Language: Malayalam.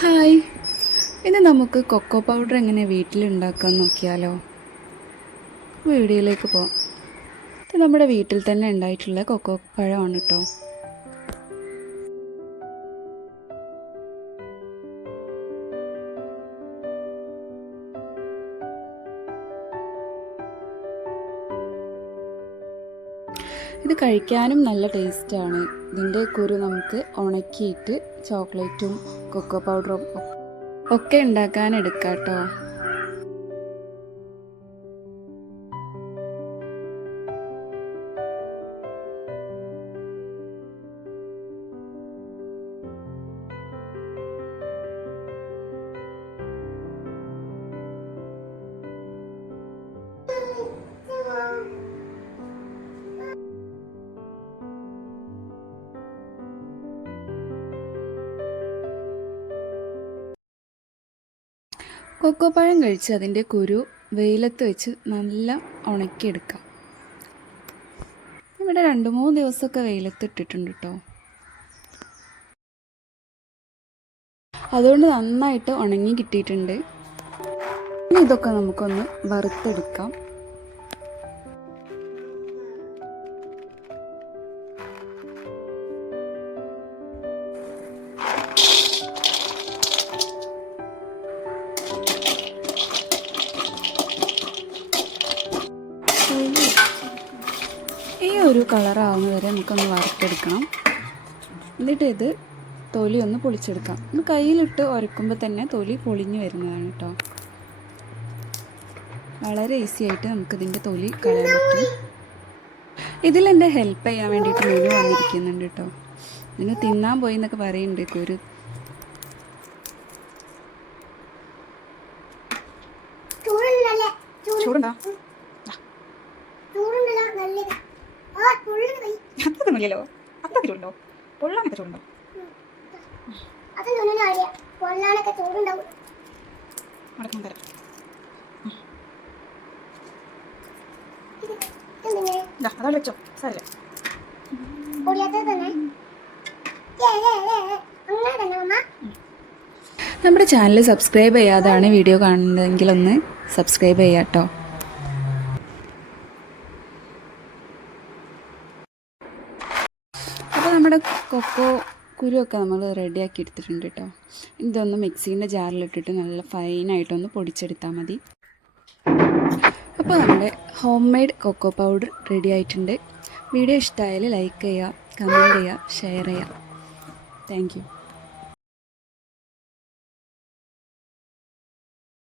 ഹായ്, ഇന്ന് നമുക്ക് കൊക്കോ പൗഡർ എങ്ങനെ വീട്ടിലുണ്ടാക്കാൻ നോക്കിയാലോ? വീഡിയോയിലേക്ക് പോവാം. ഇത് നമ്മുടെ വീട്ടിൽ തന്നെ ഉണ്ടായിട്ടുള്ള കൊക്കോ പഴമാണ് കേട്ടോ. ഇത് കഴിക്കാനും നല്ല ടേസ്റ്റാണ്. ഇതിൻ്റെ കുരു നമുക്ക് ഉണക്കിയിട്ട് ചോക്ലേറ്റും കൊക്കോ പൗഡറും ഒക്കെ ഉണ്ടാക്കാൻ എടുക്കാം കേട്ടോ. കൊക്കോ പഴം കഴിച്ച് അതിൻ്റെ കുരു വെയിലത്ത് വെച്ച് നല്ല ഉണക്കിയെടുക്കാം. ഇവിടെ 2-3 ദിവസമൊക്കെ വെയിലത്ത് ഇട്ടിട്ടുണ്ട് കേട്ടോ. അതുകൊണ്ട് നന്നായിട്ട് ഉണങ്ങി കിട്ടിയിട്ടുണ്ട്. ഇനി ഇതൊക്കെ നമുക്കൊന്ന് വറുത്തെടുക്കാം. ഈ ഒരു കളറാവുന്ന വരെ നമുക്കൊന്ന് വറുത്തെടുക്കണം. എന്നിട്ട് ഇത് തൊലി ഒന്ന് പൊളിച്ചെടുക്കാം. ഒന്ന് കയ്യിലിട്ട് ഉരക്കുമ്പോൾ തന്നെ തൊലി പൊളിഞ്ഞു വരുന്നതാണ് കേട്ടോ. വളരെ ഈസി ആയിട്ട് നമുക്കിതിൻ്റെ തൊലി കളയാൻ പറ്റും. ഇതിലെൻ്റെ ഹെൽപ്പ് ചെയ്യാൻ വേണ്ടിയിട്ട് മെനു വന്നിരിക്കുന്നുണ്ട് കേട്ടോ. ഇതിന് തിന്നാൻ പോയി എന്നൊക്കെ പറയുന്നുണ്ട്. കുരു ചൂടുണ്ടോ? അത്രയൊന്നുമില്ലല്ലോ. അത്രയൊക്കെ ചൂടുണ്ടോ? പൊള്ളാനൊക്കെ ചൂടുണ്ടോ? അതവിടെ വെച്ചോ, സാരമില്ല. നമ്മുടെ ചാനൽ സബ്സ്ക്രൈബ് ചെയ്യാതാണ് വീഡിയോ കാണുന്നതെങ്കിൽ ഒന്ന് സബ്സ്ക്രൈബ് ചെയ്യാം കേട്ടോ. അപ്പോൾ നമ്മുടെ കൊക്കോ കുരുവൊക്കെ നമ്മൾ റെഡിയാക്കി എടുത്തിട്ടുണ്ട് കേട്ടോ. ഇതൊന്ന് മിക്സീൻ്റെ ജാറിലിട്ടിട്ട് നല്ല ഫൈനായിട്ടൊന്ന് പൊടിച്ചെടുത്താൽ മതി. അപ്പോൾ നമ്മുടെ home made cocoa powder ready ആയിട്ടുണ്ട്. വീഡിയോ ഇഷ്ടമായാൽ ലൈക്ക് ചെയ്യുക, കമൻറ്റ് ചെയ്യുക, ഷെയർ ചെയ്യുക. Thank U.